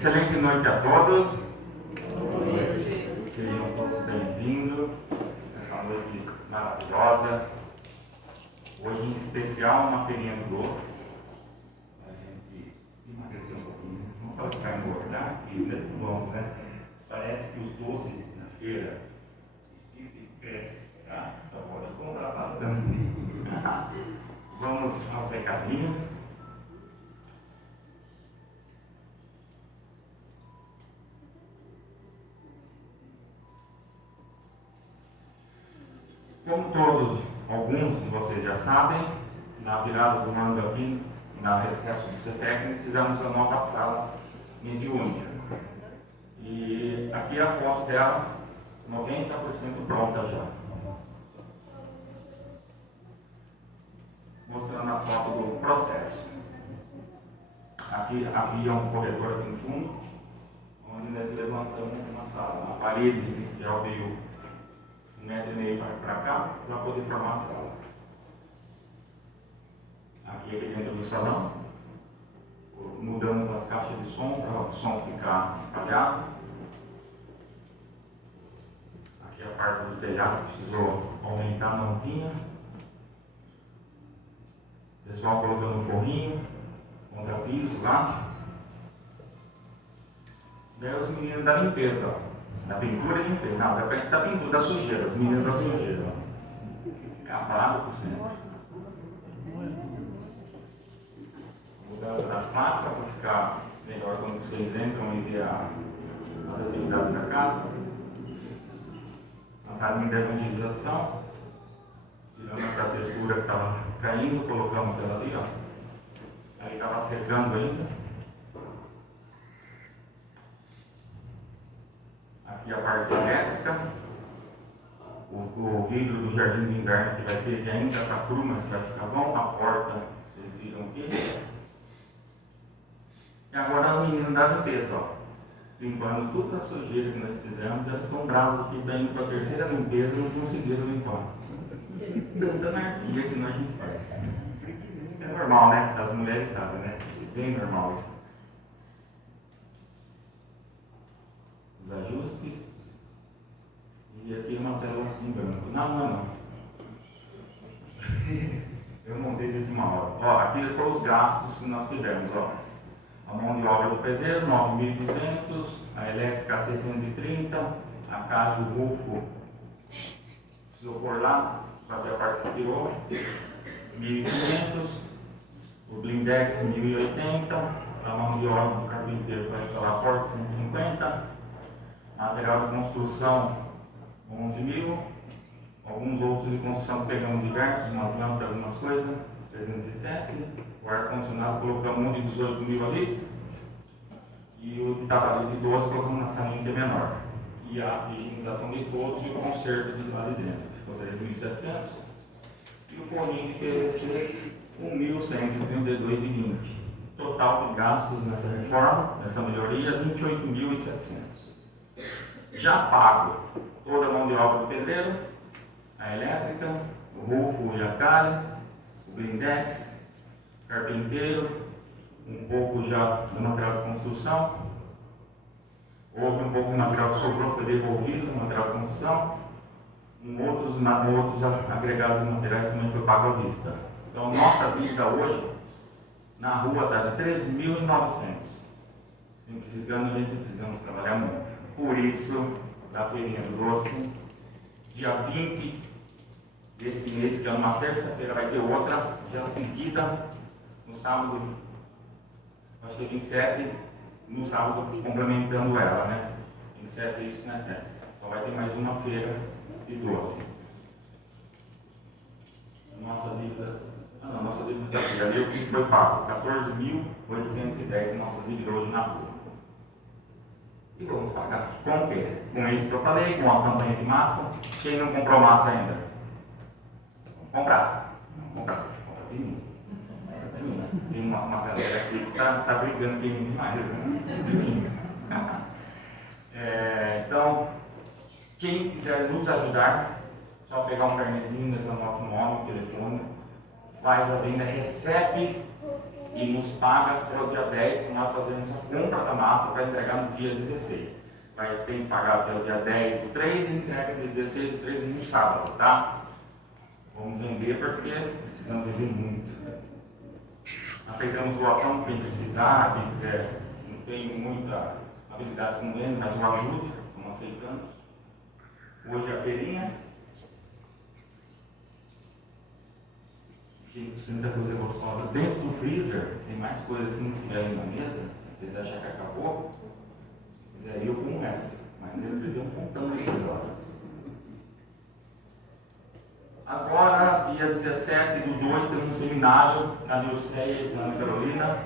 Excelente noite a todos. Boa noite. Sejam todos bem-vindos nessa noite maravilhosa. Hoje, em especial, uma feirinha do doce. A gente emagrecer um pouquinho. Não para ficar engordar, que não vamos, né? Parece que os doces na feira crescem, tá? Então pode comprar bastante. Vamos aos recadinhos. Como alguns de vocês já sabem, na virada do ano aqui, na recesso do CETEC, nós fizemos a nova sala mediúnica. E aqui a foto dela, 90% pronta já. Mostrando a foto do processo. Aqui havia um corredor aqui no fundo, onde nós levantamos uma sala. A parede inicial veio 1,5 metro para cá, para poder formar a sala. Aqui dentro do salão, mudamos as caixas de som para o som ficar espalhado. Aqui a parte do telhado precisou aumentar a mantinha. O pessoal colocando forrinho, contrapiso lá. Daí os meninos da limpeza, ó. Da pintura e limpeza, não, da pintura, da sujeira, os meninos da sujeira. Acabado por cento. Mudança das placas para ficar melhor quando vocês entram e ver as atividades da casa. A salinha de evangelização, tirando essa textura que estava caindo, colocamos ela ali, ó. Aí estava secando ainda. Aqui a parte elétrica, o vidro do jardim de inverno que vai ter, que ainda está cru, mas vai ficar bom. A porta, vocês viram aqui. E agora o menino da limpeza, ó, limpando toda a sujeira que nós fizemos. Eles estão bravos porque está indo para a terceira limpeza e não conseguiram limpar. Tanta anarquia que a gente faz. É normal, né? As mulheres sabem, né? Bem normal isso. Os ajustes. E aqui uma tela em branco. Não. Eu montei de última hora. Ó, aqui foram os gastos que nós tivemos, ó. A mão de obra do pedreiro, 9.200, a elétrica 630, a carga do rufo precisou pôr lá, fazer a parte que tirou, 1.500, o blindex 1.080, a mão de obra do carpinteiro para instalar a porta 150, material de construção 11.000, alguns outros de construção que pegamos diversos, umas lâmpadas, algumas coisas, 307, o ar-condicionado colocamos um de 18.000 ali, e o que estava ali de 12 colocamos na salinha que é menor. E a higienização de todos e o conserto de lá de dentro, ficou 3.700, e o forninho de PVC 1.132,20. Total de gastos nessa reforma, nessa melhoria, 28.700. Já pago toda a mão de obra do pedreiro, a elétrica, o rufo e a calha, o blindex, carpinteiro, um pouco já do material de construção. Houve um pouco de material que sobrou, foi devolvido no material de construção. Outros agregados de materiais também foi pago à vista. Então, nossa dívida hoje, na rua, está de 13.900. Simplificando, a gente precisamos trabalhar muito. Por isso, da feirinha do doce, dia 20 deste mês, que é uma terça-feira, vai ter outra, já seguida, no sábado, acho que é 27, no sábado, complementando ela, né? 27 é isso, né? Então vai ter mais uma feira de doce. Nossa dívida da feira, ali o que foi pago, 14.810 nossa dívida hoje na rua. E vamos pagar. Com o quê? Com isso que eu falei, com a campanha de massa. Quem não comprou massa ainda? Vamos comprar. Compra de mim. Tem uma galera aqui que está brigando de mim demais. De mim. Então, quem quiser nos ajudar, só pegar um carnezinho, nós anotamos o nome, o telefone, faz a venda, recebe e nos paga até o dia 10, para nós fazermos a compra da massa para entregar no dia 16. Mas tem que pagar até o dia 10 do 3 e entrega no dia 16 do 3 no sábado, tá? Vamos vender porque precisamos vender muito. Aceitamos doação quem precisar, quem quiser. Não tenho muita habilidade com venda, mas eu ajudo, estamos aceitando. Hoje a feirinha. Tem tanta coisa gostosa. Dentro do freezer tem mais coisas que não tiver aí na mesa. Vocês acham que acabou? Se quiser eu com o resto. Mas dentro do freezer tem um montão de coisa. Agora, dia 17 do 2, temos um seminário na Nilceia, na Carolina,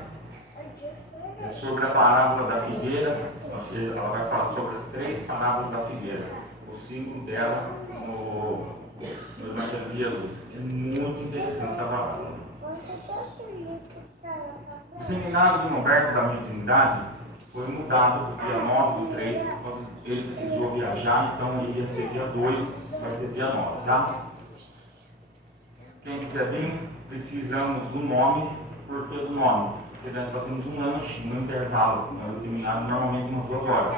sobre a parábola da figueira. Ela vai falar sobre as 3 parábolas da figueira, o símbolo dela no Evangelho de Jesus. É muito interessante essa parábola. O seminário do Norberto da Mediunidade foi mudado para o dia 9 do 3, porque ele precisou viajar, então ele ia ser dia 2, vai ser dia 9, tá? Quem quiser vir, precisamos do nome, por todo nome. Porque nós fazemos um lanche no intervalo, terminado normalmente umas 2 horas.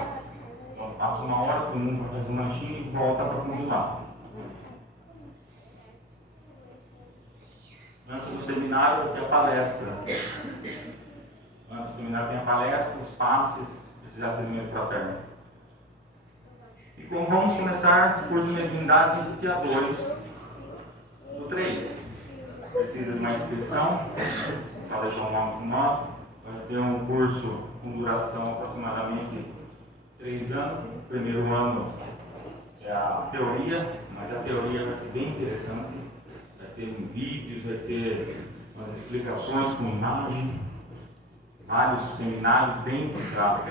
Então passa 1 hora, todo mundo faz um lanchinho e volta para continuar. Antes do seminário tem a palestra. Antes do seminário tem a palestra, os passes, se precisar ter meio fraterno. E como vamos começar o curso de mediunidade no dia 2 do 3. Precisa de uma inscrição, só deixar o nome com nós. Vai ser um curso com duração aproximadamente 3 anos. O primeiro ano é a teoria, mas a teoria vai ser bem interessante. Vai ter vídeos, vai ter umas explicações com imagem, vários seminários dentro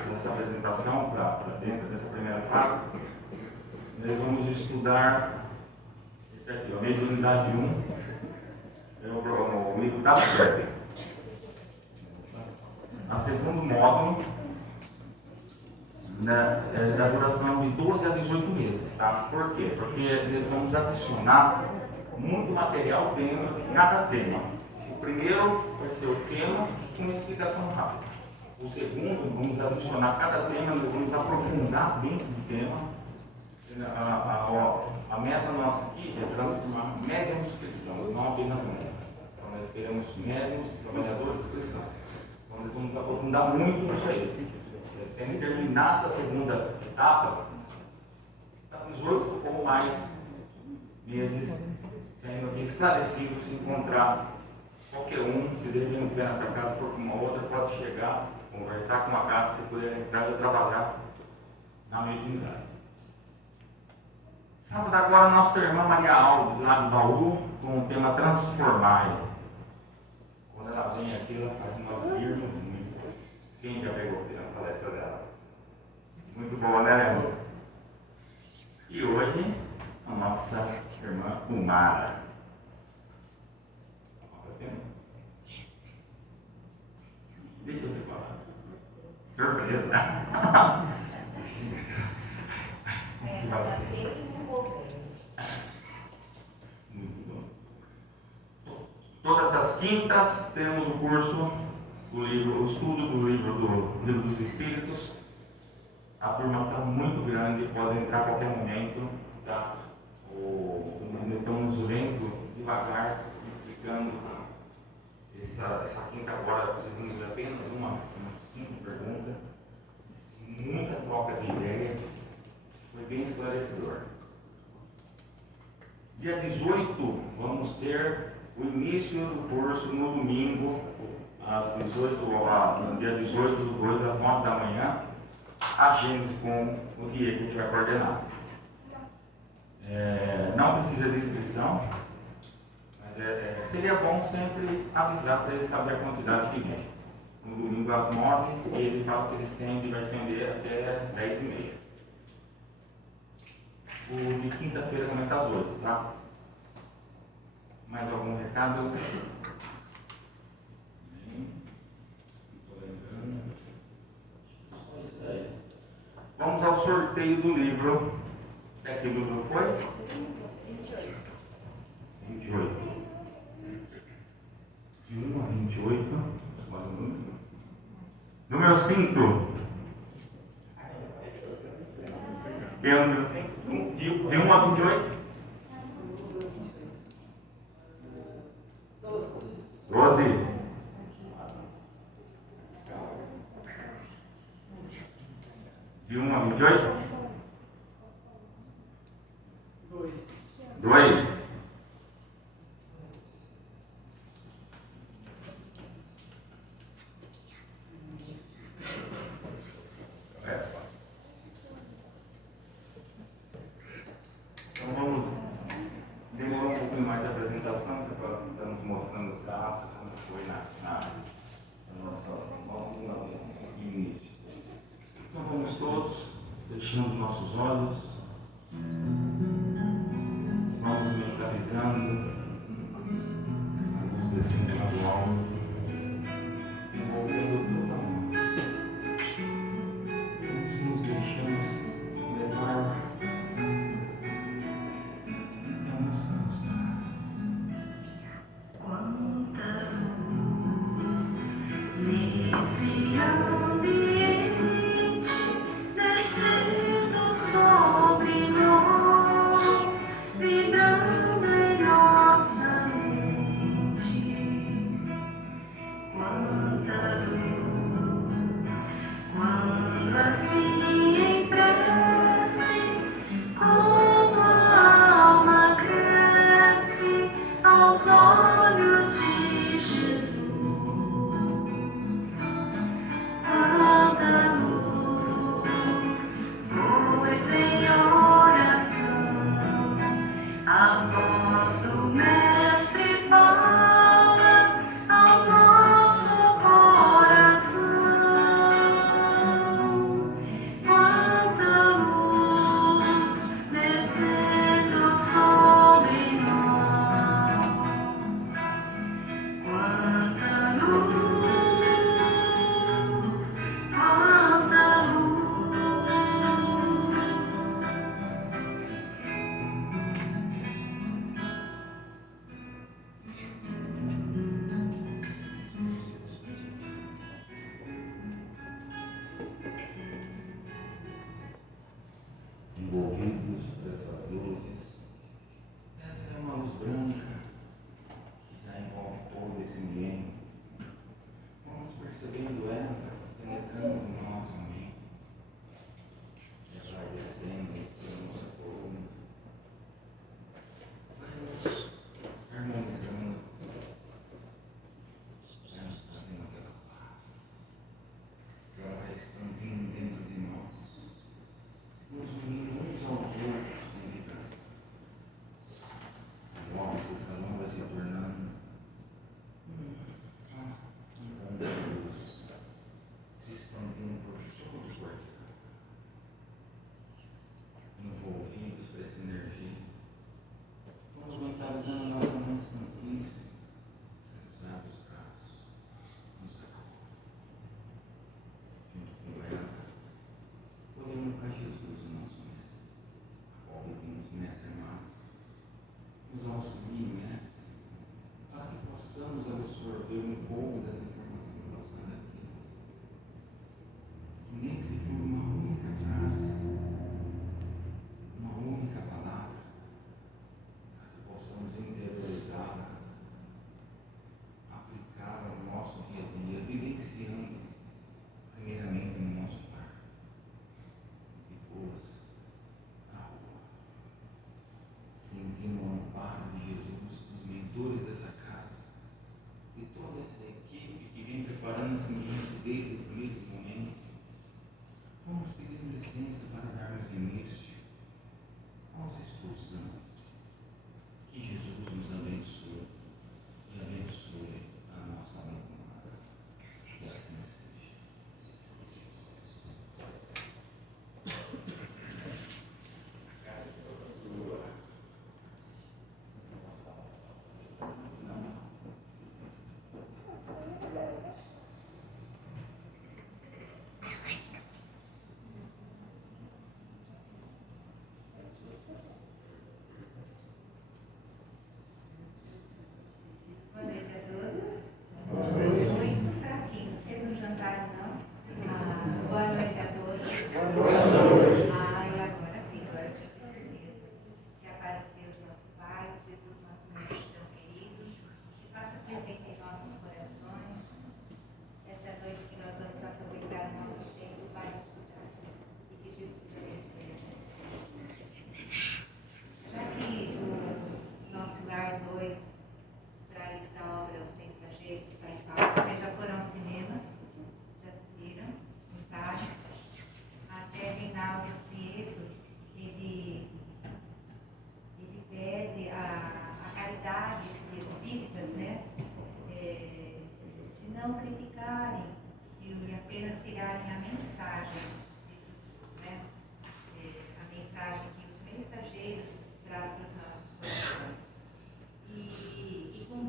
dessa apresentação, para dentro dessa primeira fase. Nós vamos estudar esse aqui, a mediunidade 1, é o livro da Bíblia. A segundo módulo, é da duração de 12 a 18 meses, tá? Por quê? Porque nós vamos adicionar muito material dentro de cada tema. O primeiro vai ser o tema com uma explicação rápida. O segundo, vamos adicionar cada tema, nós vamos aprofundar dentro do tema. A meta nossa aqui é transformar médiuns cristãos, não apenas médiuns. Então nós queremos médiuns, trabalhadores cristãos. Então nós vamos aprofundar muito nisso aí. Nós temos que terminar essa segunda etapa, há 18 ou mais meses, sendo aqui esclarecido se encontrar qualquer um, se de repente estiver nessa casa por uma outra, pode chegar, conversar com a casa, se puder entrar, já trabalhar na mediunidade. Sábado agora, nossa irmã Maria Alves, lá de Bauru, com o tema Transformai. Quando ela vem aqui, ela faz nós rirmos muito. Quem já pegou a palestra dela? Muito boa, né, Leandro? E hoje, a nossa irmã Umara. Deixa você falar. Surpresa! Muito bom. Todas as quintas temos o curso o estudo do livro dos Espíritos. A turma está muito grande, pode entrar a qualquer momento. Tá? Estamos lendo devagar, explicando. Essa quinta agora conseguimos ler apenas umas 5 perguntas. Muita troca de ideias. Foi bem esclarecedor. Dia 18, vamos ter o início do curso no domingo, no dia 18 do 2, às 9 da manhã. Agende com o Diego, que vai coordenar. Não precisa de inscrição, mas seria bom sempre avisar para ele saber a quantidade que vem. No domingo às 9, ele fala que ele vai estender até 10h30. O de quinta-feira começa às 8, tá? Mais algum recado? Estou lembrando. Só isso daí. Vamos ao sorteio do livro. Até que livro foi? 28. número 5. Quem é o número 5? De 1 a 28? 12. De 1 a 28? 2. Então vamos demorar um pouquinho mais a apresentação, porque nós estamos mostrando os braços, como foi no nosso início. Então vamos todos fechando nossos olhos, vamos mentalizando essa luz descendo lá do alto, envolvendo toda nós. Vamos nos deixamos levar a luz que nos traz. Quanta luz nesse ambiente descendo sobre nós, vibrando em nossa mente. Quanta luz, quando assim em prece, como a alma cresce aos olhos de Jesus. Quanta luz, pois em oração a voz do Mestre fala ao nosso coração. Quanta luz descendo sobre nós. Quanta luz, quanta luz. Envolvidos dessas luzes, essa é uma luz branca que já envolve todo esse ambiente. Vamos percebendo ela penetrando no nosso ambiente, ela vai descendo pela nossa coluna, vai nos harmonizando, vai nos trazendo aquela paz, que ela vai expandindo dentro de nós, nos unindo uns aos outros em vibração. Logo esse salão vai se tornando um ponto de luz, se expandindo por todo o quarto, envolvidos por essa energia. Vamos mentalizando a nossa Mãe Santíssima, cruzar os braços, nos acolhe, junto com ela, olhando para Jesus, o nosso Mestre. Ó, pedimos, Mestre amado, nos auxilie, Mestre, para que possamos absorver um pouco das informações passadas aqui. Que nem se for uma única frase, uma única palavra, para que possamos interiorizá-la, aplicá-la no nosso dia a dia, vivenciando primeiramente no nosso lar, depois na rua, sentindo o amparo de Jesus, dos mentores dessa casa, de toda essa equipe que vem preparando esse ambiente desde o primeiro momento. Vamos pedindo licença para darmos início aos estudos da noite. Que Jesus nos abençoe e abençoe a nossa alma humana. Que assim seja.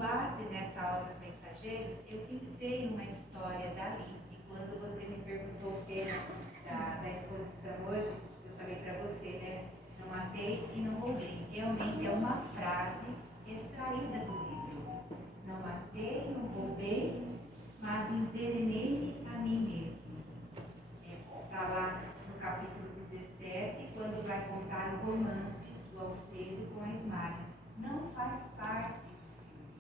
base nessa obra Os Mensageiros, eu pensei uma história dali. E quando você me perguntou o tema da exposição hoje, eu falei para você, né? Não matei e não roubei. Realmente é uma frase extraída do livro. Não matei, não roubei, mas envenenei a mim mesmo. Está lá no capítulo 17, quando vai contar o romance do Alfredo com a Ismália. Não faz parte do filme,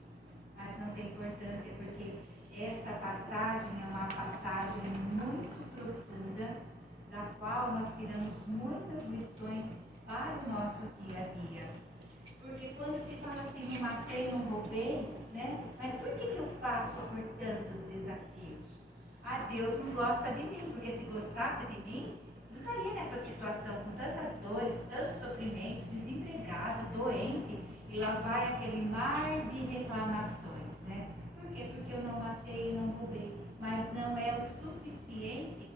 mas não tem importância, porque essa passagem é uma passagem muito profunda, da qual nós tiramos muitas lições para o nosso dia a dia. Porque quando se fala assim, não matei, não roubei, né? Mas por que eu passo por tantos desafios? Ah, Deus não gosta de mim, porque se gostasse de mim, não estaria nessa situação, com tantas dores, tanto sofrimento, desempregado, doente, e lá vai aquele mar de reclamações, né? Por quê? Porque eu não matei, não roubei, mas não é o suficiente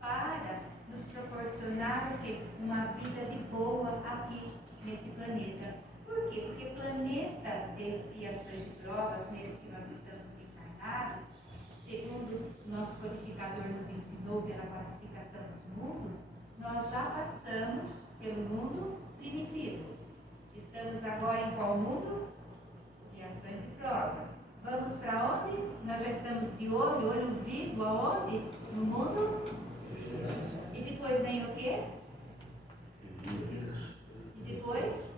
para nos proporcionar o quê? Uma vida de boa aqui nesse planeta. Por quê? Porque planeta de expiações e provas, nesse que nós estamos encarnados, segundo o nosso codificador nos ensinou pela classificação dos mundos, nós já passamos pelo mundo primitivo. Estamos agora em qual mundo? Expiações e provas. Vamos para onde? Nós já estamos de olho vivo, aonde? No mundo? E depois vem o quê? E depois?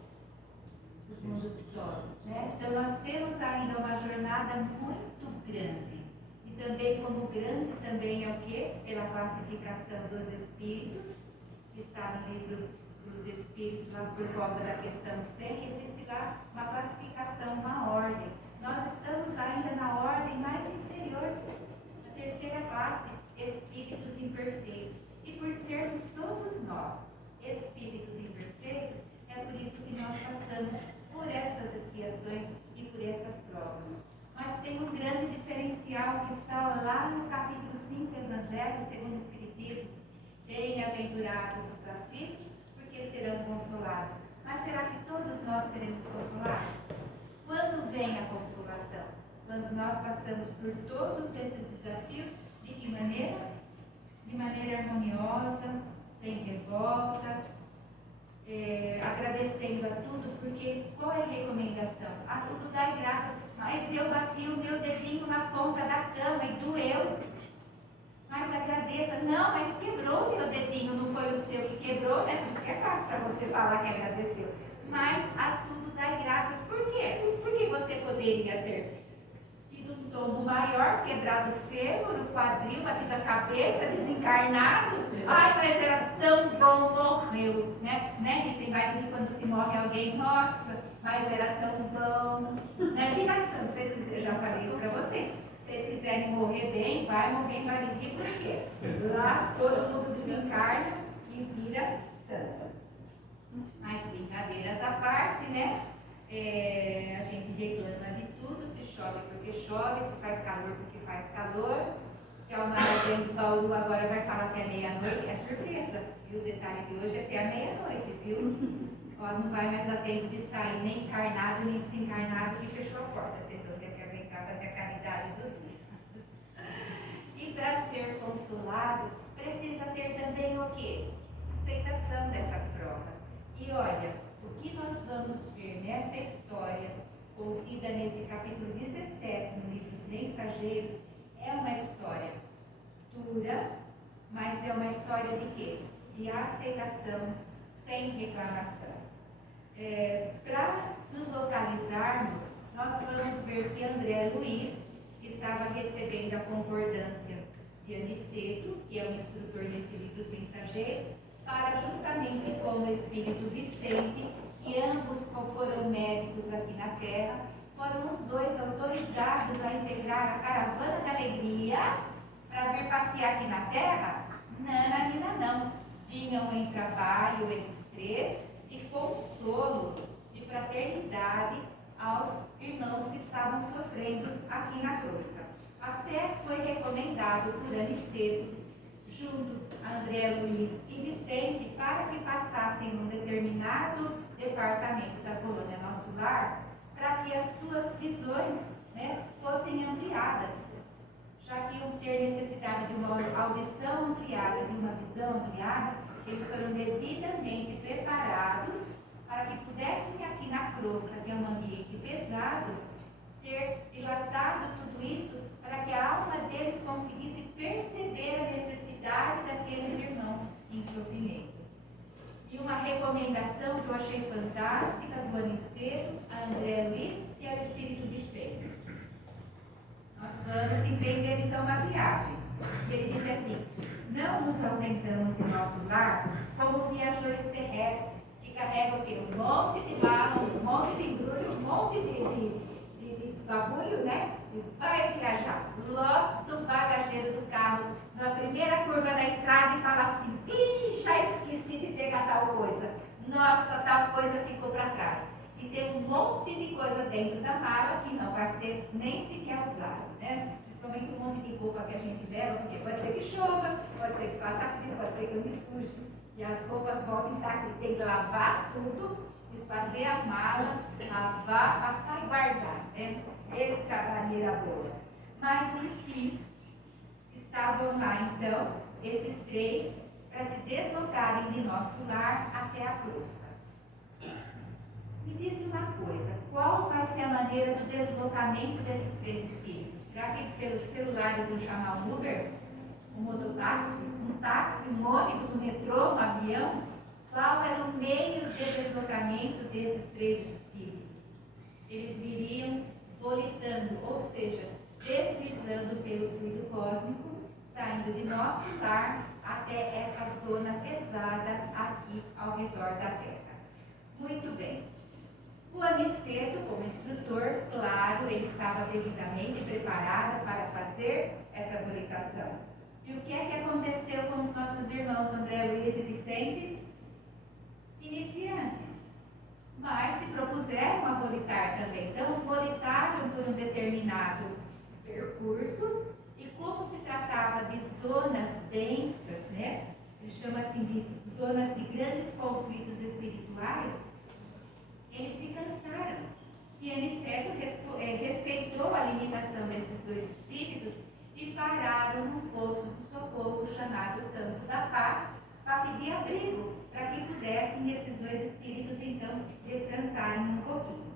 Os mundos ditosos, né? Então nós temos ainda uma jornada muito grande. E também como grande também é o quê? Pela classificação dos espíritos, que está no livro dos espíritos, lá por volta da questão 100, existe lá uma classificação, uma ordem. Nós estamos ainda na ordem mais inferior, a terceira classe, espíritos imperfeitos. E por sermos todos nós espíritos imperfeitos, é por isso que nós passamos por essas expiações e por essas provas. Mas tem um grande diferencial que está lá no capítulo 5 do Evangelho segundo o Espiritismo. Bem-aventurados os aflitos, porque serão consolados. Mas será que todos nós seremos consolados? Quando vem a consolação? Quando nós passamos por todos esses desafios, de que maneira? De maneira harmoniosa, sem revolta, agradecendo a tudo, porque qual é a recomendação? A tudo dai graças, mas eu bati o meu dedinho na ponta da cama e doeu. Mas agradeça. Não, mas quebrou o meu dedinho, não foi o seu que quebrou, né? Por isso que é fácil para você falar que agradeceu. Mas a tudo dai graças. Por quê? Porque você poderia ter tido um tombo maior, quebrado o fêmur, o quadril, batido a cabeça, desencarnado. Ai, mas era tão bom, morreu, né? E tem mais de quando se morre alguém, nossa, mas era tão bom. Né? Que nação, vocês quiserem, eu já falei isso para vocês. Se vocês quiserem morrer bem, vai morrer em Barigui, por quê? Lá todo mundo desencarna e vira santo. Mas brincadeiras à parte, né? A gente reclama de tudo, se chove porque chove, se faz calor porque faz calor. Se a Almara vem do Bauru agora vai falar até meia-noite, é surpresa. E o detalhe de hoje é até a meia-noite, viu? Ó, não vai mais a tempo de sair nem encarnado nem desencarnado que fechou a porta. Vocês vão ter que aguentar fazer a caridade do dia. E para ser consolado, precisa ter também o quê? Aceitação dessas provas. E olha, o que nós vamos ver nessa história, contida nesse capítulo 17, no livro Os Mensageiros, é uma história dura, mas é uma história de quê? De aceitação, sem reclamação. Para nos localizarmos, nós vamos ver que André Luiz estava recebendo a concordância de Aniceto, que é o instrutor nesse livro Os Mensageiros, para juntamente com o espírito Vicente, que ambos foram médicos aqui na Terra, foram os dois autorizados a integrar a caravana da alegria para vir passear aqui na Terra? Nananina não. Vinham em trabalho eles três e consolo de fraternidade aos irmãos que estavam sofrendo aqui na crosta. Até foi recomendado por Aniceto, junto a André Luiz e Vicente, para que passassem num determinado departamento da colônia Nosso Lar, para que as suas visões, né, fossem ampliadas, já que iam ter necessidade de uma audição ampliada, de uma visão ampliada. Eles foram devidamente preparados para que pudessem aqui na crosta, que é um ambiente pesado, ter dilatado tudo isso para que a alma deles conseguisse perceber a necessidade daqueles irmãos em sofrimento. E uma recomendação que eu achei fantástica do Aniceto, a André Luiz e ao Espírito Vicente. Nós vamos empreender então uma viagem. E ele disse assim: não nos ausentamos de nosso lar como viajores terrestres, que carregam o quê? Um monte de mala, um monte de embrulho, um monte de bagulho, né? E vai viajar. Lota o bagageiro do carro na primeira curva da estrada e fala assim: ih, já esqueci de pegar tal coisa. Nossa, tal coisa ficou para trás. E tem um monte de coisa dentro da mala que não vai ser nem sequer usada, né? Principalmente um monte de roupa que a gente leva, porque pode ser que chova, pode ser que faça frio, pode ser que eu me suje. E as roupas voltam intactas, tem que lavar tudo, desfazer a mala, lavar, passar e guardar, né? Ele trabalheira boa. Mas, enfim, estavam lá então, esses três, para se deslocarem de nosso lar até a crosta. Me disse uma coisa: qual vai ser a maneira do deslocamento desses três espíritos? Será que eles pelos celulares vão chamar um Uber? Um mototáxi? Um táxi? Um ônibus? Um metrô? Um avião? Qual era o meio de deslocamento desses três espíritos? Eles viriam volitando, ou seja, deslizando pelo fluido cósmico, saindo de nosso lar até essa zona pesada aqui ao redor da Terra. Muito bem. O Aniceto, como instrutor, claro, ele estava devidamente preparado para fazer essa volitação. E o que é que aconteceu com os nossos irmãos André Luiz e Vicente? Iniciantes. Mas se propuseram a volitar também. Então, volitaram por um determinado percurso, e como se tratava de zonas densas, né? Ele chama assim de zonas de grandes conflitos espirituais, eles se cansaram. E Aniceto respeitou a limitação desses dois espíritos e pararam num posto de socorro chamado Campo da Paz para pedir abrigo, para que pudessem esses dois espíritos então descansarem um pouquinho.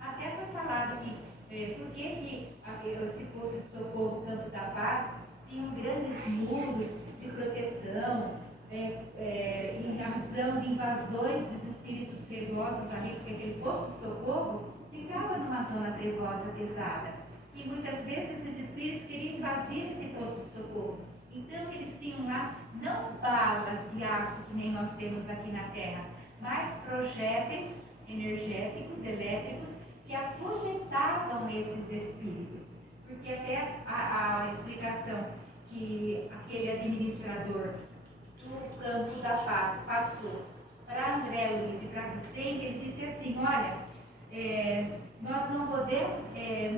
Até foi falado que por que esse posto de socorro Campo da Paz tinha grandes muros de proteção, em razão de invasões dos espíritos trevosos ali, porque aquele posto de socorro ficava numa zona trevosa pesada. E muitas vezes esses espíritos queriam invadir esse posto de socorro. Então eles tinham lá não balas de aço que nem nós temos aqui na Terra, mas projéteis energéticos, elétricos, que afugentavam esses espíritos. Porque até a explicação que aquele administrador do Campo da Paz passou para André Luiz e para Vicente, ele disse assim: olha, nós não podemos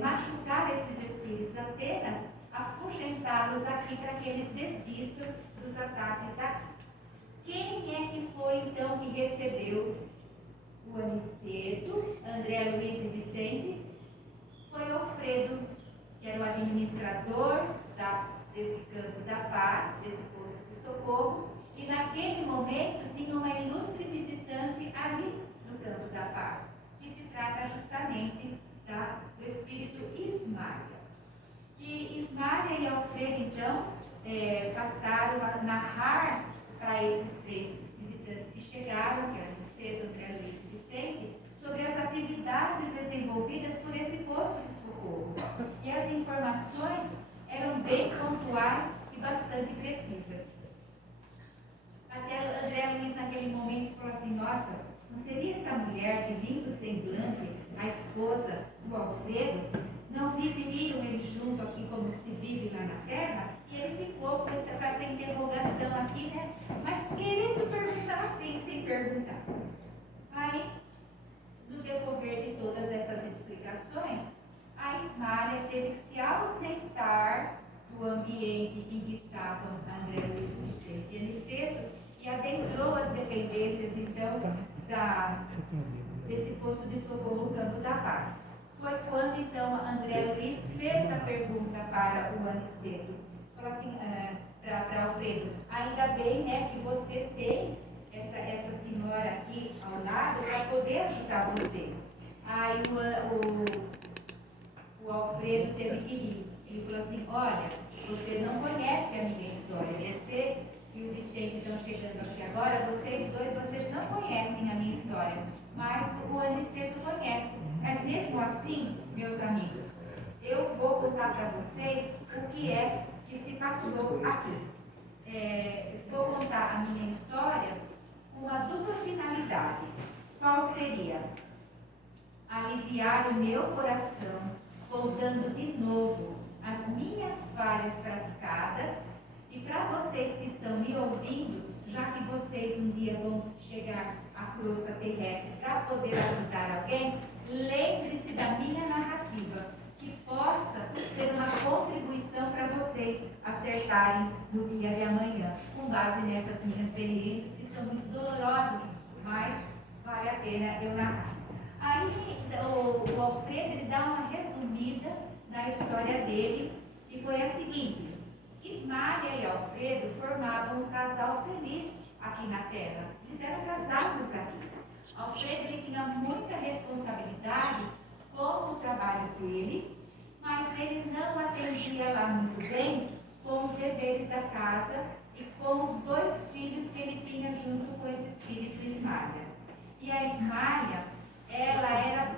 machucar esses espíritos, apenas afugentá-los daqui para que eles desistam dos ataques daqui. Quem é que foi então que recebeu o Aniceto, André Luiz e Vicente? Foi Alfredo, que era o administrador desse Campo da Paz, desse posto de socorro, e naquele momento tinha uma ilustre visitante ali no Campo da Paz, que se trata justamente do espírito Ismária. Que Ismária e Alfredo, então, passaram a narrar para esses três visitantes que chegaram, que eram Aniceto, André Luiz e Vicente, sobre as atividades desenvolvidas por esse posto de socorro. E as informações eram bem pontuais e bastante precisas. Até André Luiz, naquele momento, falou assim: nossa, não seria essa mulher de lindo semblante a esposa do Alfredo? Não viveriam eles juntos aqui como se vive lá na Terra? E ele ficou com essa interrogação aqui, né? Mas querendo perguntar sem perguntar. Aí, no decorrer de todas essas explicações, a Ismária teve que se ausentar do ambiente em que estavam André Luiz, Vicente e Aniceto, e adentrou as dependências, então, desse posto de socorro Campo da Paz. foi quando então André Luiz fez a pergunta para o Aniceto. Falou assim para Alfredo: ainda bem, né, que você tem essa senhora aqui ao lado para poder ajudar você. Aí o Alfredo teve que rir. Ele falou assim: olha, você não conhece a minha história. Você e o Vicente estão chegando aqui agora, vocês dois, vocês não conhecem a minha história, mas o Aniceto conhece. Mas mesmo assim, meus amigos, eu vou contar para vocês o que é que se passou aqui. Vou contar a minha história com uma dupla finalidade. Qual seria? Aliviar o meu coração, contando de novo as minhas falhas praticadas. E para vocês que estão me ouvindo, já que vocês um dia vão chegar à crosta terrestre para poder ajudar alguém, lembre-se da minha narrativa, que possa ser uma contribuição para vocês acertarem no dia de amanhã, com base nessas minhas experiências, que são muito dolorosas, mas vale a pena eu narrar. Aí o Alfredo ele dá uma resumida na história dele, e foi a seguinte: Ismália e Alfredo formavam um casal feliz aqui na Terra. Eles eram casados aqui. Alfredo ele tinha muita responsabilidade com o trabalho dele, mas ele não atendia lá muito bem com os deveres da casa e com os 2 filhos que ele tinha junto com esse espírito Ismália. E a Ismália, ela era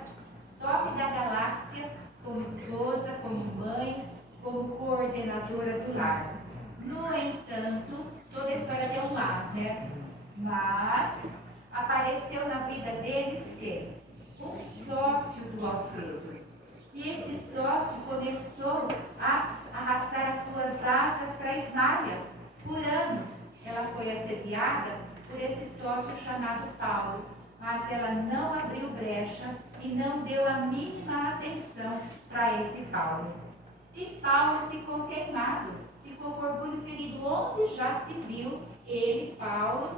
top da galáxia como esposa, como mãe, como coordenadora do lar. No entanto, toda a história deu um mas, Mas apareceu na vida deles que um sócio do Alfredo. E esse sócio começou a arrastar as suas asas para Ismália. Por anos, ela foi assediada por esse sócio chamado Paulo, mas ela não abriu brecha e não deu a mínima atenção para esse Paulo. E Paulo ficou queimado, ficou com orgulho ferido, onde já se viu ele, Paulo,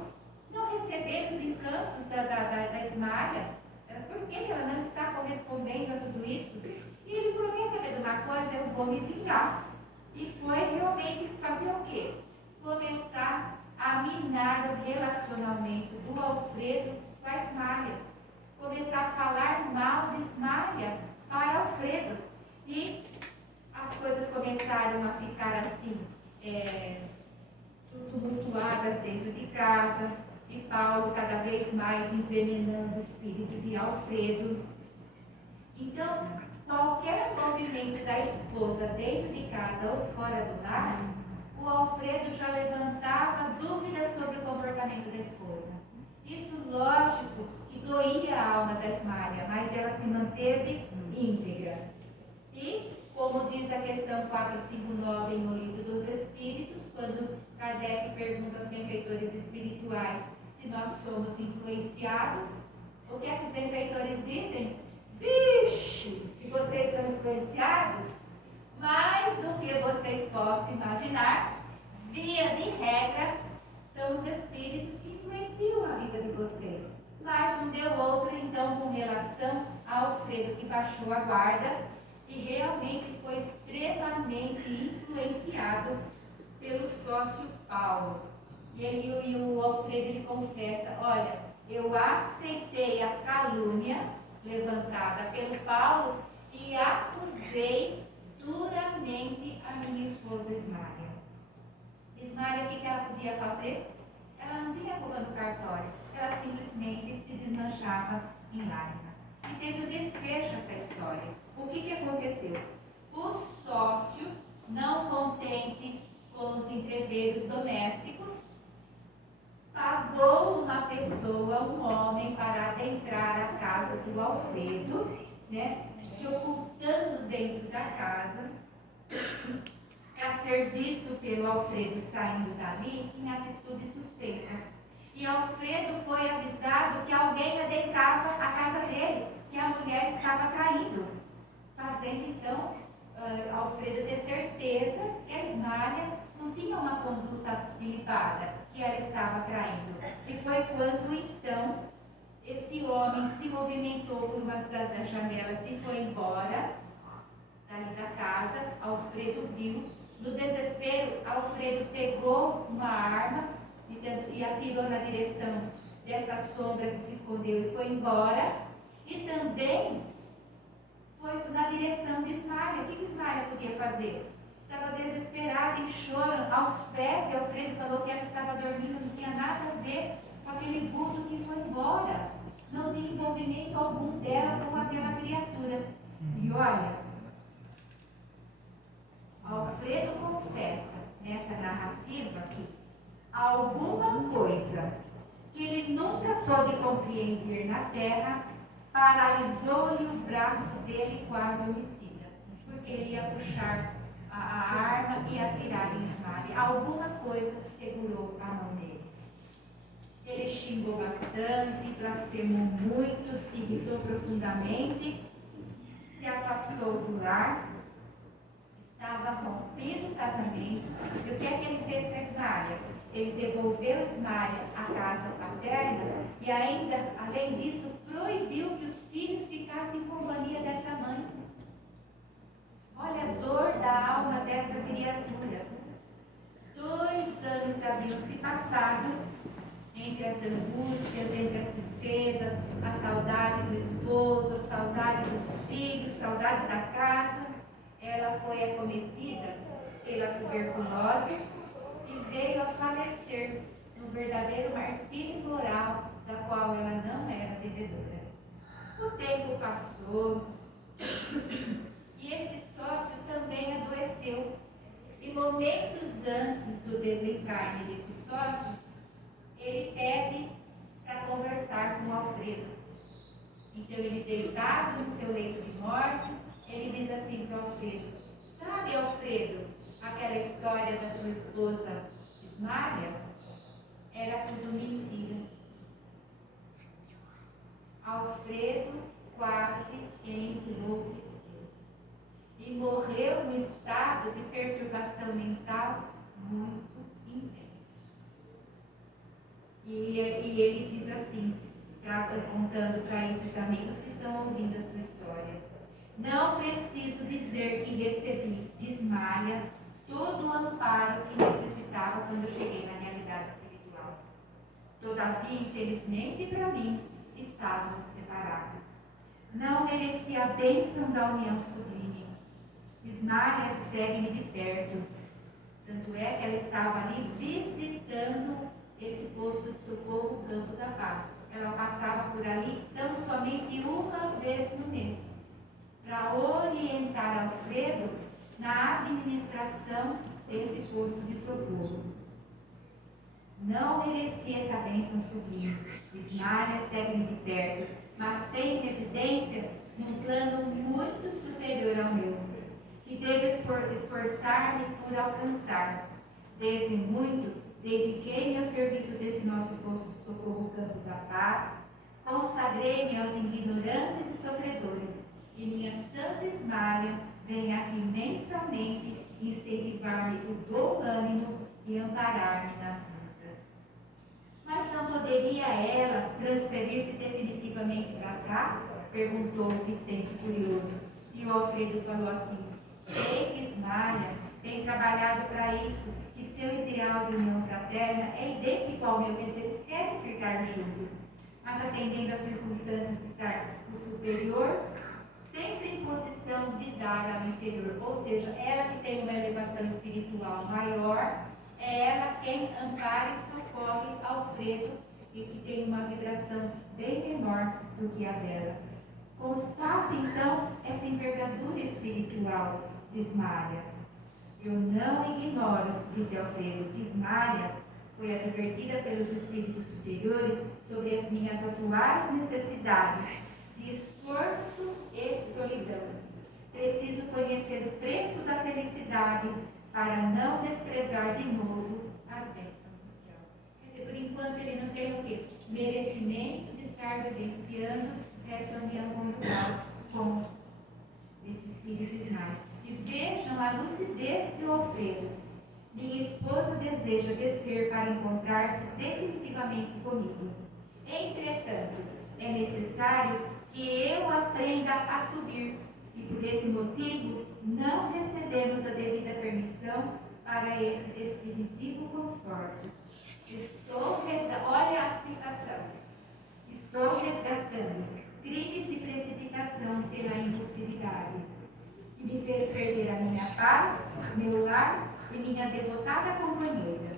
não receber os encantos da Ismália. Por que ela não está correspondendo a tudo isso? E ele falou: quer saber de uma coisa? Eu vou me vingar. E foi realmente fazer o quê? Começar a minar o relacionamento do Alfredo com a Ismália. Começar a falar mal de Ismália para Alfredo. E as coisas começaram a ficar assim, tumultuadas dentro de casa, e Paulo cada vez mais envenenando o espírito de Alfredo. Então, qualquer movimento da esposa dentro de casa ou fora do lar, o Alfredo já levantava dúvidas sobre o comportamento da esposa. Isso, lógico, que doía a alma da Ismália, mas ela se manteve íntegra. E, como diz a questão 459 no Livro dos Espíritos, quando Kardec pergunta aos benfeitores espirituais se nós somos influenciados, o que é que os benfeitores dizem? Vixe, se vocês são influenciados, mais do que vocês possam imaginar, via de regra, são os espíritos que influenciam a vida de vocês. Mas não deu outra, então, com relação a Alfredo, que baixou a guarda e realmente foi extremamente influenciado pelo sócio Paulo. E o Alfredo ele confessa: olha, eu aceitei a calúnia levantada pelo Paulo e acusei duramente a minha esposa Ismália. Ismália, o que ela podia fazer? Ela não tinha culpa no cartório, ela simplesmente se desmanchava em lágrimas. E teve o desfecho essa história. O que aconteceu? O sócio, não contente com os entreveros domésticos, pagou uma pessoa, um homem, para adentrar a casa do Alfredo, se ocultando dentro da casa, para ser visto pelo Alfredo saindo dali em atitude suspeita. E Alfredo foi avisado que alguém adentrava a casa dele, que a mulher estava traindo, fazendo então Alfredo ter certeza que a Ismália não tinha uma conduta ilibada, que ela estava traindo. E foi quando então esse homem se movimentou por uma das janelas e foi embora dali da casa. Alfredo viu. No desespero, Alfredo pegou uma arma e atirou na direção dessa sombra que se escondeu e foi embora. E também foi na direção de Ismael. O que Ismael podia fazer? Estava desesperada, em choro, aos pés de Alfredo. Falou que ela estava dormindo, não tinha nada a ver com aquele vulto que foi embora. Não tinha envolvimento algum dela com aquela criatura. E olha, Alfredo confessa nessa narrativa que alguma coisa que ele nunca pôde compreender na terra paralisou-lhe o braço dele quase homicida, porque ele ia puxar a arma e atirar em Ismael. Alguma coisa segurou a mão dele. Ele xingou bastante, blasfemou muito, se irritou profundamente, se afastou do lar, estava rompido o casamento. E o que é que ele fez com Ismael? Ele devolveu Ismael à casa paterna e ainda, além disso, proibiu que os filhos ficassem em companhia dessa mãe. Olha a dor da alma dessa criatura. 2 anos haviam se passado entre as angústias, entre a tristeza, a saudade do esposo, a saudade dos filhos, saudade da casa. Ela foi acometida pela tuberculose e veio a falecer no verdadeiro martírio moral da qual ela não era vendedora. O tempo passou e esse sócio também adoeceu. E momentos antes do desencarne desse sócio, ele pede para conversar com Alfredo. Então ele, deitado no seu leito de morte, ele diz assim para Alfredo: sabe, Alfredo, aquela história da sua esposa Ismália? Era tudo mentira. Alfredo quase enlouqueceu e morreu num estado de perturbação mental muito intenso. E ele diz assim, contando para esses amigos que estão ouvindo a sua história: não preciso dizer que recebi de Ismália todo o amparo que necessitava quando eu cheguei na realidade espiritual. Todavia, infelizmente para mim, estávamos separados. Não mereci a bênção da união sublime. Ismália segue-me de perto. Tanto é que ela estava ali visitando esse posto de socorro, o Campo da Paz. Ela passava por ali tão somente uma vez no mês, para orientar Alfredo na administração desse posto de socorro. Não mereci essa bênção sublime. Ismália segue-me de perto, mas tem residência num plano muito superior ao meu, que devo esforçar-me por alcançar. Desde muito, dediquei-me ao serviço desse nosso posto de socorro Campo da Paz, consagrei-me aos ignorantes e sofredores, e minha Santa Ismália vem aqui mensalmente incentivar-me o bom ânimo e amparar-me nas lutas. Mas não poderia ela transferir-se definitivamente para cá? Perguntou o Vicente curioso. E o Alfredo falou assim: sei que Ismália tem trabalhado para isso, que seu ideal de união fraterna é idêntico ao meu, quer dizer, eles querem ficar juntos, mas atendendo às circunstâncias de estar o superior sempre em posição de dar ao inferior, ou seja, ela que tem uma elevação espiritual maior, é ela quem ampara e socorre Alfredo, e que tem uma vibração bem menor do que a dela. Constate então essa envergadura espiritual de Ismália. Eu não ignoro, disse Alfredo, que Ismália foi advertida pelos espíritos superiores sobre as minhas atuais necessidades de esforço e solidão. Preciso conhecer o preço da felicidade para não desprezar de novo as bênçãos do céu. Quer dizer, por enquanto ele não tem o quê? Merecimento de estar vivenciando essa união conjugal com esses filhos de Ismael. E vejam a lucidez de Alfredo. Minha esposa deseja descer para encontrar-se definitivamente comigo. Entretanto, é necessário que eu aprenda a subir, e por esse motivo não recebemos a devida permissão para esse definitivo consórcio. Olha a citação. Estou resgatando crimes de precipitação pela impulsividade, que me fez perder a minha paz, meu lar e minha devotada companheira.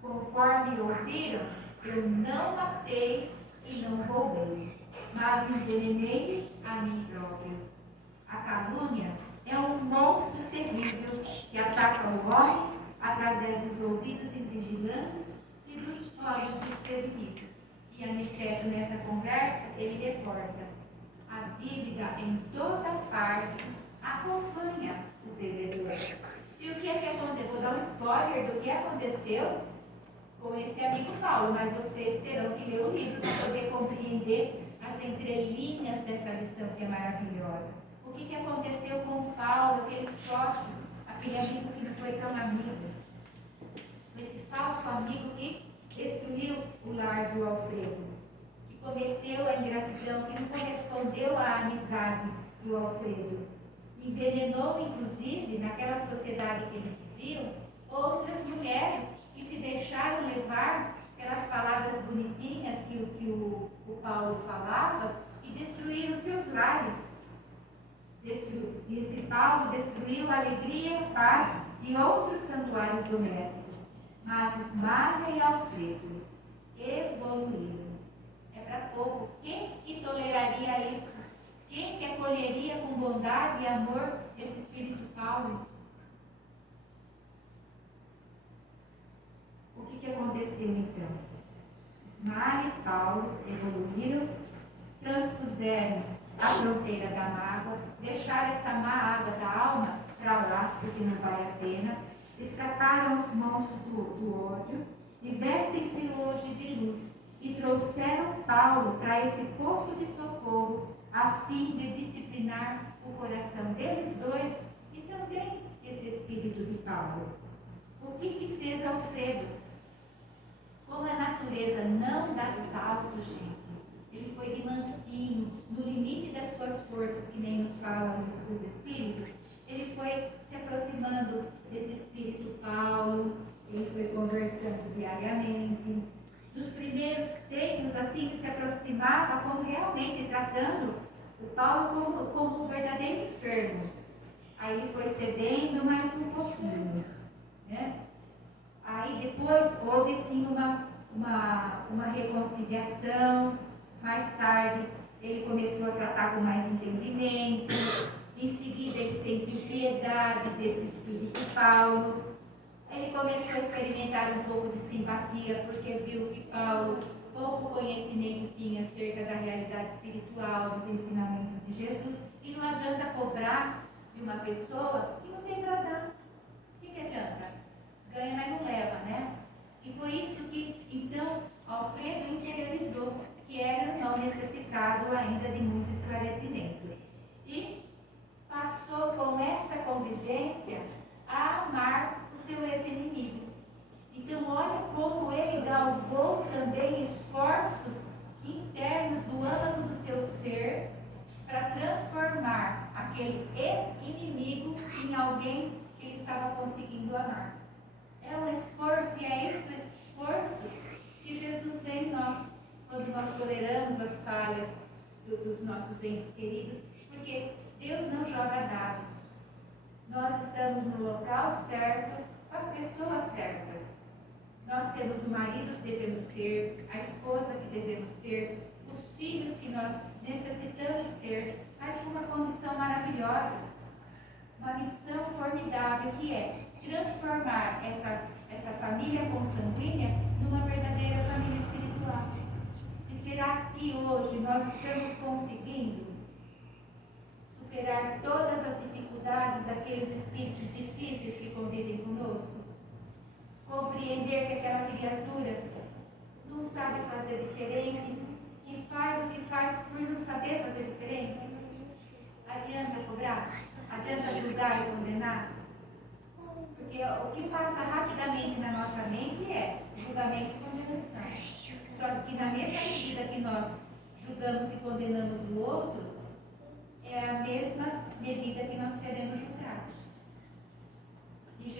Conforme ouviram, eu não matei e não roubei, mas envenenei a mim próprio. A calúnia é um monstro terrível que ataca o homem através dos ouvidos invigilantes e dos olhos desprevenidos. E Aniceto, nessa conversa, ele reforça: a dívida em toda parte acompanha o devedor. E o que é que aconteceu? Vou dar um spoiler do que aconteceu com esse amigo Paulo, mas vocês terão que ler o livro para poder compreender as entrelinhas dessa lição que é maravilhosa. O que aconteceu com Paulo, aquele sócio, aquele amigo que não foi tão amigo, esse falso amigo que destruiu o lar do Alfredo, que cometeu a ingratidão, que não correspondeu à amizade do Alfredo, envenenou inclusive naquela sociedade que eles viviam outras mulheres que se deixaram levar pelas palavras bonitinhas que o Paulo falava e destruíram seus lares. Esse Paulo destruiu a alegria e a paz de outros santuários domésticos, mas Ismália e Alfredo evoluíram. É para pouco. Quem que toleraria isso? Quem que acolheria com bondade e amor esse espírito Paulo? O que aconteceu então? Ismália e Paulo evoluíram, transpuseram a fronteira da mágoa, deixaram essa má água da alma para lá, porque não vale a pena, escaparam os monstros do ódio e vestem-se hoje de luz e trouxeram Paulo para esse posto de socorro a fim de disciplinar o coração deles dois e também esse espírito de Paulo. O que fez Alfredo? Como a natureza não dá saltos, gente, ele foi de mansinho, no limite das suas forças, que nem nos falam dos espíritos, ele foi se aproximando desse espírito Paulo, ele foi conversando diariamente. Nos primeiros tempos, assim, que se aproximava como realmente tratando o Paulo como um verdadeiro enfermo. Aí ele foi cedendo mais um pouquinho, né? Aí depois houve sim uma reconciliação. Mais tarde ele começou a tratar com mais entendimento. Em seguida ele sentiu piedade desse espírito Paulo. Ele começou a experimentar um pouco de simpatia, porque viu que Paulo pouco conhecimento tinha acerca da realidade espiritual, dos ensinamentos de Jesus. E não adianta cobrar de uma pessoa que não tem para dar. O que adianta? Ganha, mas não leva, né? E foi isso que, então, Alfredo interiorizou, que era não necessitado ainda de muito esclarecimento. E passou com essa convivência a amar o seu ex-inimigo. Então, olha como ele galgou também esforços internos do âmago do seu ser para transformar aquele ex-inimigo em alguém que ele estava conseguindo amar. É um esforço, e é esse esforço que Jesus vê em nós, quando nós toleramos as falhas dos nossos entes queridos, porque Deus não joga dados. Nós estamos no local certo, com as pessoas certas. Nós temos o marido que devemos ter, a esposa que devemos ter, os filhos que nós necessitamos ter, mas com uma condição maravilhosa, uma missão formidável, que é transformar essa família consanguínea numa verdadeira família espiritual. E será que hoje nós estamos conseguindo superar todas as dificuldades daqueles espíritos difíceis que convivem conosco? Compreender que aquela criatura não sabe fazer diferente, que faz o que faz por não saber fazer diferente? Adianta cobrar? Adianta julgar e condenar? Porque o que passa rapidamente na nossa mente é julgamento e condenação. Só que na mesma medida que nós julgamos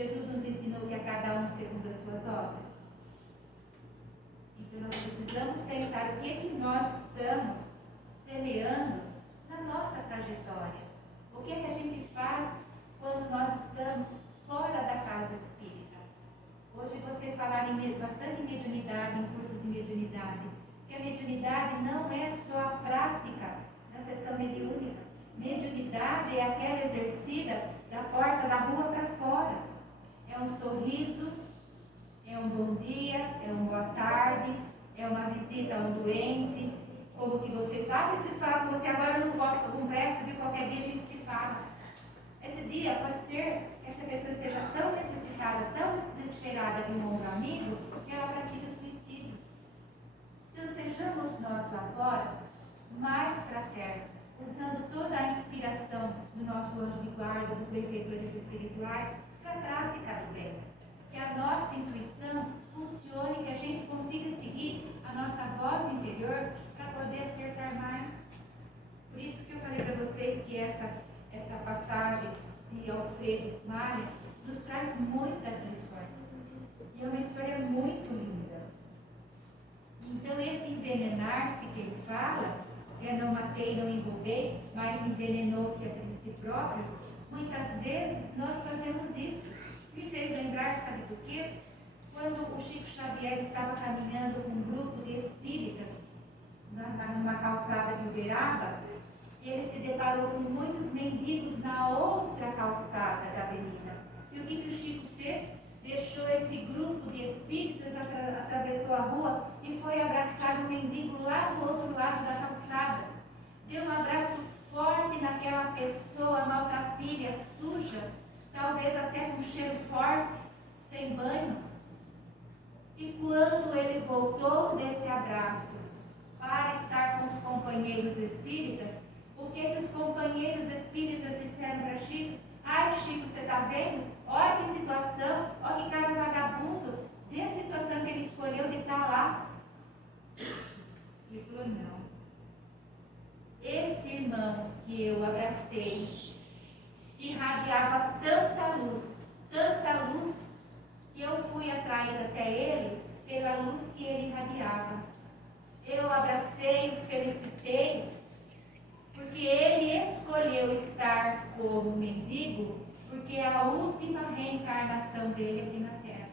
Jesus nos ensinou que a cada um segundo as suas obras. Então nós precisamos pensar o que nós estamos semeando na nossa trajetória. O que a gente faz quando nós estamos fora da casa espírita? Hoje vocês falaram bastante em mediunidade, em cursos de mediunidade. Que a mediunidade não é só a prática da sessão mediúnica. Mediunidade é aquela exercida da porta da rua para fora. É um sorriso, é um bom dia, é uma boa tarde, é uma visita a um doente. Como que você está? Preciso falar com você agora, eu não posso, estou com pressa, viu? Qualquer dia a gente se fala. Esse dia pode ser que essa pessoa esteja tão necessitada, tão desesperada de um ombro amigo, que ela pratica suicídio. Então sejamos nós lá fora mais fraternos, usando toda a inspiração do nosso anjo de guarda, dos benfeitores espirituais, para a prática do bem. Que a nossa intuição funcione, que a gente consiga seguir a nossa voz interior para poder acertar mais. Por isso que eu falei para vocês que essa passagem de Alfredo Ismael nos traz muitas lições. E é uma história muito linda. Então esse envenenar-se que ele fala, não matei, não enrolei, mas envenenou-se a si próprio, muitas vezes nós fazemos isso. Me fez lembrar, sabe do quê? Quando o Chico Xavier estava caminhando com um grupo de espíritas numa calçada de Uberaba, e ele se deparou com muitos mendigos na outra calçada da avenida. E o que o Chico fez? Deixou esse grupo de espíritas, atravessou a rua e foi abraçar um mendigo lá do outro lado da calçada. Deu um abraço forte naquela pessoa maltrapilha, suja, talvez até com cheiro forte, sem banho. E quando ele voltou desse abraço para estar com os companheiros espíritas, o que os companheiros espíritas disseram para Chico? Ai, Chico, você está vendo? Olha que situação, olha que cara vagabundo. Vê a situação que ele escolheu de estar lá. Ele falou, não. Esse irmão que eu abracei irradiava tanta luz, que eu fui atraída até ele pela luz que ele irradiava. Eu abracei, o felicitei, porque ele escolheu estar como mendigo, porque é a última reencarnação dele aqui na Terra.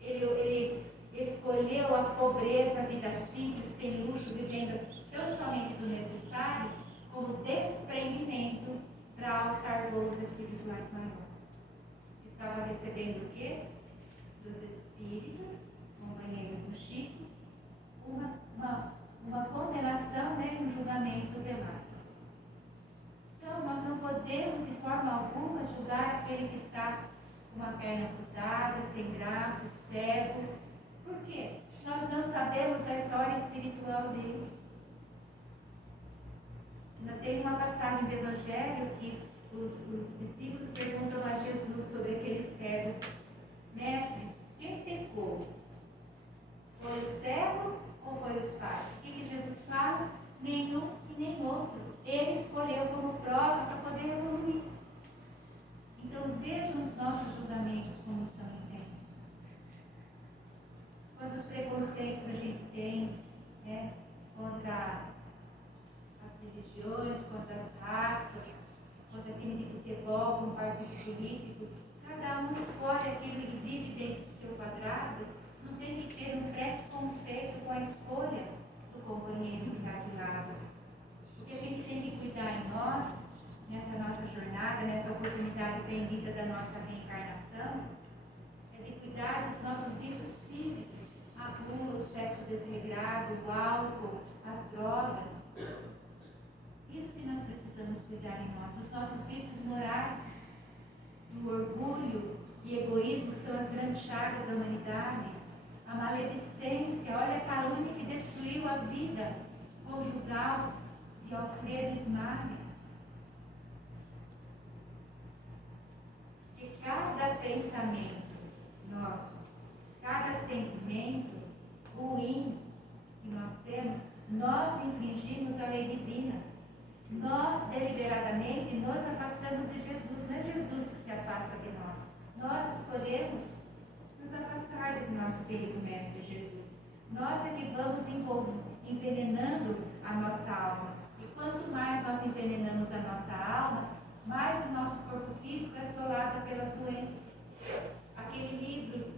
Ele escolheu a pobreza, a vida simples, sem luxo, vivendo tão somente do necessário, como desprendimento para alçar voos espirituais maiores. Estava recebendo o quê? Dos espíritas, companheiros do Chico, uma condenação, um julgamento velado. Então, nós não podemos, de forma alguma, julgar aquele que está com uma perna amputada, sem braço, cego. Por quê? Nós não sabemos da história espiritual dele. Ainda tem uma passagem do Evangelho que os discípulos perguntam a Jesus sobre aquele cego. Mestre, quem pecou? Foi o cego ou foi os pais? O que Jesus fala? Nenhum e nem outro. Ele escolheu como prova para poder evoluir. Então vejam os nossos julgamentos como são intensos. Quantos preconceitos a gente tem contra as religiões, contra as raças, contra time de futebol, com partido político. Cada um escolhe aquilo e vive dentro do seu quadrado. Não tem que ter um preconceito com a escolha do companheiro que está do lado. O que a gente tem que cuidar em nós, nessa nossa jornada, nessa oportunidade bendita da nossa reencarnação, é de cuidar dos nossos vícios físicos, a gula, o sexo desregrado, o álcool, as drogas. Isso que nós precisamos cuidar em nós, dos nossos vícios morais, do orgulho e egoísmo, que são as grandes chagas da humanidade. A maledicência, olha a calúnia que destruiu a vida conjugal de Alfredo Ismael. Que cada pensamento nosso, cada sentimento ruim que nós temos, nós infringimos a lei divina. Nós deliberadamente nos afastamos de Jesus. Não é Jesus que se afasta de nós. nós escolhemos nos afastar do nosso querido Mestre Jesus. Nós é que vamos envenenando a nossa alma. E quanto mais nós envenenamos a nossa alma, mais o nosso corpo físico é assolado pelas doenças. Aquele livro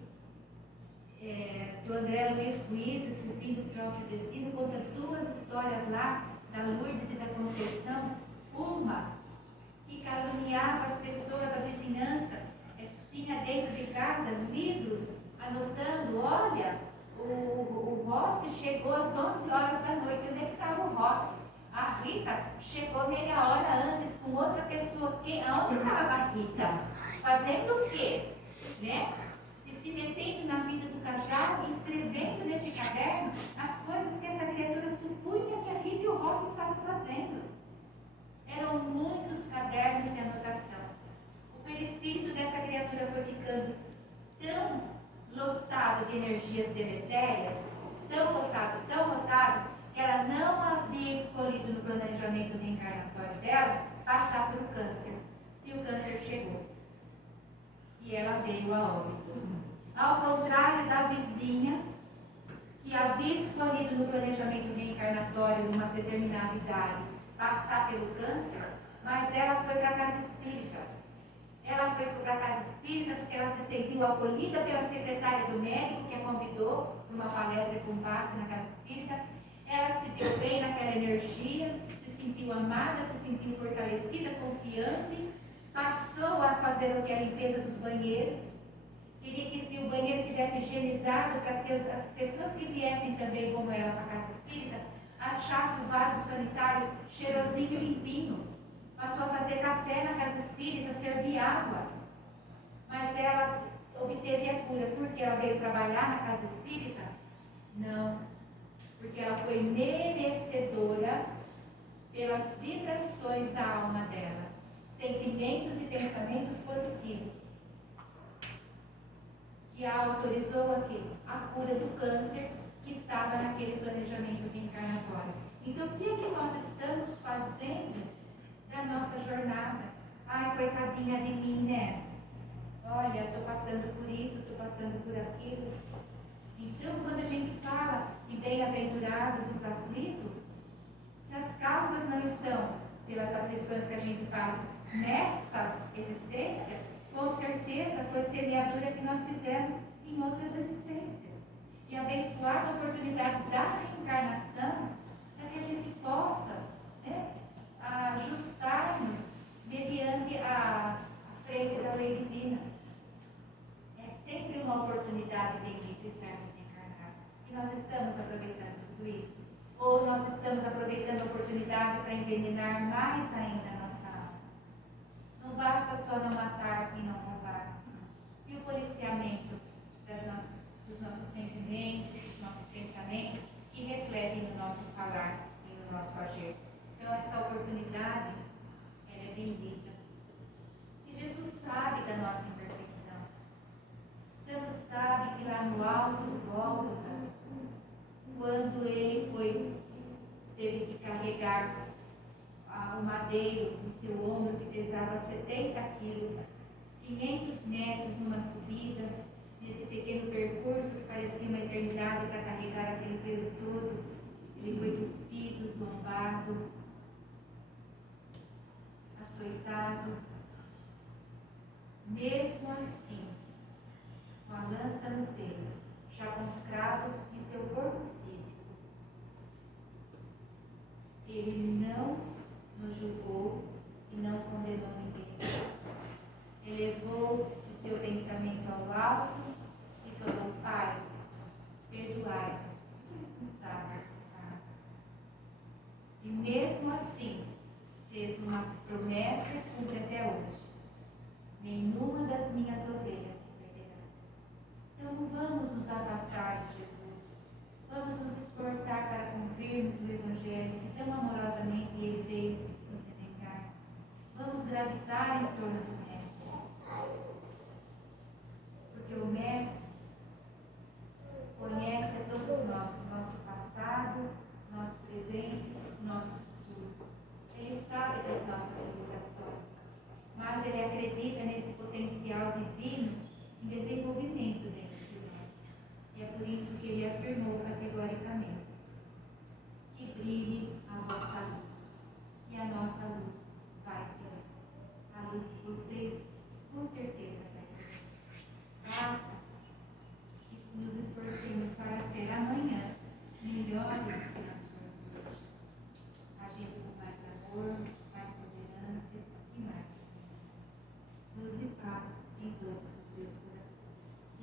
do André Luiz Ruiz, O Fim do Próprio Destino, conta duas histórias lá, da Lourdes e da Conceição. Uma que caluniava as pessoas, a vizinhança, tinha dentro de casa livros anotando: olha, o Rossi chegou às 11 horas da noite. Onde é que estava o Rossi? A Rita chegou meia hora antes com outra pessoa. Onde estava a Rita? Fazendo o quê? Né? E se metendo na vida do casal e escrevendo nesse caderno as coisas que essa criatura supunha que a Rita e o Rossi estavam fazendo. Eram muitos cadernos de anotação. O perispírito dessa criatura foi ficando tão lotado de energias deletérias, tão lotado, que ela não havia escolhido no planejamento reencarnatório dela passar por câncer. E o câncer chegou. E ela veio a óbito. Ao contrário da vizinha, que havia escolhido no planejamento reencarnatório, numa determinada idade, passar pelo câncer, mas ela foi para a casa espírita. Ela foi para a casa espírita porque ela se sentiu acolhida pela secretária do médico, que a convidou para uma palestra com passe na casa espírita. Ela se deu bem naquela energia, se sentiu amada, se sentiu fortalecida, confiante, passou a fazer a limpeza dos banheiros. Queria que o banheiro tivesse higienizado para que as pessoas que viessem também, como ela, para a casa espírita, achassem o vaso sanitário cheirosinho e limpinho. Passou a fazer café na casa espírita, servir água. Mas ela obteve a cura porque ela veio trabalhar na casa espírita? Não. Porque ela foi merecedora pelas vibrações da alma dela. Sentimentos e pensamentos positivos. Que a autorizou a cura do câncer que estava naquele planejamento reencarnatório. Então, o que é que nós estamos fazendo da nossa jornada? Ai, coitadinha de mim, né? Olha, estou passando por isso, estou passando por aquilo. Então, quando a gente fala de bem-aventurados os aflitos, se as causas não estão pelas aflições que a gente passa nessa existência, com certeza foi semeadura que nós fizemos em outras existências. E abençoar a oportunidade da reencarnação para que a gente possa, né, ajustar-nos mediante a frente da lei divina. É sempre uma oportunidade bendita estarmos reencarnados. E nós estamos aproveitando tudo isso? Ou nós estamos aproveitando a oportunidade para envenenar mais ainda a nossa alma? Não basta só não matar e não roubar. E o policiamento dos nossos sentimentos, dos nossos pensamentos, que refletem no nosso falar e no nosso agir. Então, essa oportunidade, ela é bendita. E Jesus sabe da nossa imperfeição. Tanto sabe que lá no alto do Gólgota, quando ele teve que carregar o madeiro no seu ombro, que pesava 70 quilos, 500 metros numa subida, nesse pequeno percurso que parecia uma eternidade para carregar aquele peso todo, ele foi cuspido, zombado, açoitado. Mesmo assim, com a lança no peito, já com os cravos em seu corpo físico, ele não nos julgou e não condenou ninguém. Elevou o seu pensamento ao alto e falou: Pai, perdoai, porque eles não sabem o que fazem. E mesmo assim, fez uma promessa que cumpre até hoje: nenhuma das minhas ovelhas se perderá. Então não vamos nos afastar de Jesus. Vamos nos esforçar para cumprirmos o Evangelho que tão amorosamente Ele veio nos redimir. Vamos gravitar em torno do Mestre. Porque o Mestre conhece a todos nós, o nosso passado, nosso presente, nosso futuro. Ele sabe das nossas limitações, mas Ele acredita nesse potencial potencial divino em desenvolvimento dentro de nós. E é por isso que ele afirmou categoricamente: que brilhe a vossa luz. E a nossa luz vai brilhar. A luz de vocês, com certeza, vai brilhar. Basta que nos esforcemos para ser amanhã melhores do que nós somos hoje, agindo com mais amor, mais tolerância e mais união. Luz e paz em todos os seus corações. E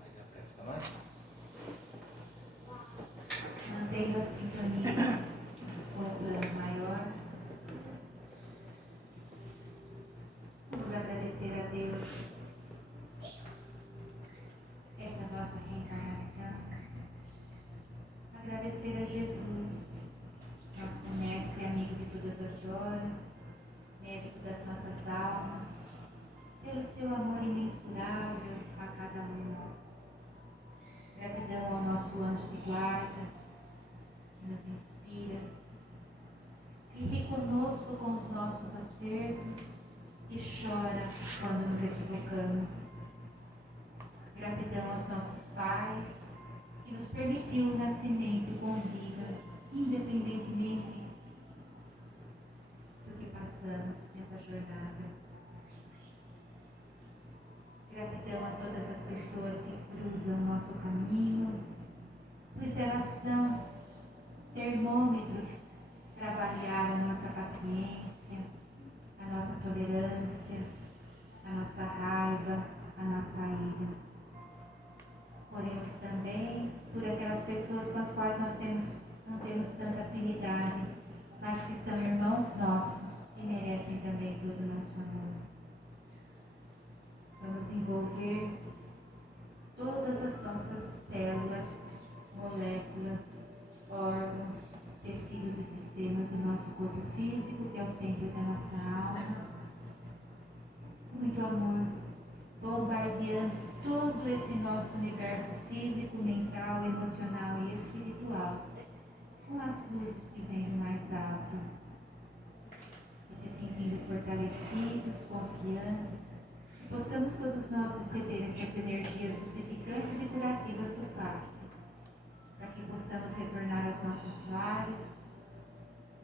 Mas é a prece para nós? mantendo a sintonia com o plano maior. Vamos agradecer a Deus essa nossa reencarnação. Agradecer a Jesus, nosso mestre e amigo de todas as horas, médico das nossas almas, pelo seu amor imensurável a cada um de nós. Gratidão ao nosso anjo de guarda, que nos inspira, que ri conosco com os nossos acertos e chora quando nos equivocamos. Gratidão aos nossos pais, que nos permitiu o nascimento com vida, independentemente do que passamos nessa jornada. Gratidão a todas as pessoas que cruzam o nosso caminho, pois elas são termômetros para avaliar a nossa paciência, a nossa tolerância, a nossa raiva, a nossa ira. Oremos também por aquelas pessoas com as quais nós não temos tanta afinidade, mas que são irmãos nossos e merecem também todo o nosso amor. Vamos envolver todas as nossas células, moléculas, órgãos, tecidos e sistemas do nosso corpo físico, que é o templo da nossa alma. Muito amor, bombardeando todo esse nosso universo físico, mental, emocional e espiritual com as luzes que vêm do mais alto. E se sentindo fortalecidos, confiantes, que possamos todos nós receber essas energias dulcificantes e curativas do passe, para que possamos retornar aos nossos lares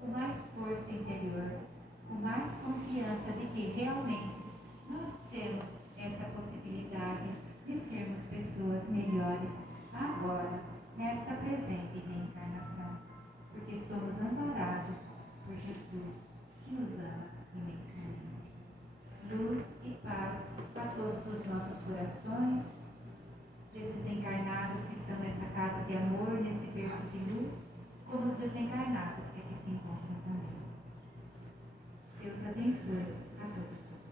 com mais força interior, com mais confiança de que realmente nós temos essa possibilidade de sermos pessoas melhores agora, nesta presente reencarnação, porque somos amparados por Jesus, que nos ama imensamente. Luz e paz a todos os nossos corações, desses encarnados que estão nessa casa de amor, nesse berço de luz, como os desencarnados que aqui se encontram também. Deus abençoe a todos nós.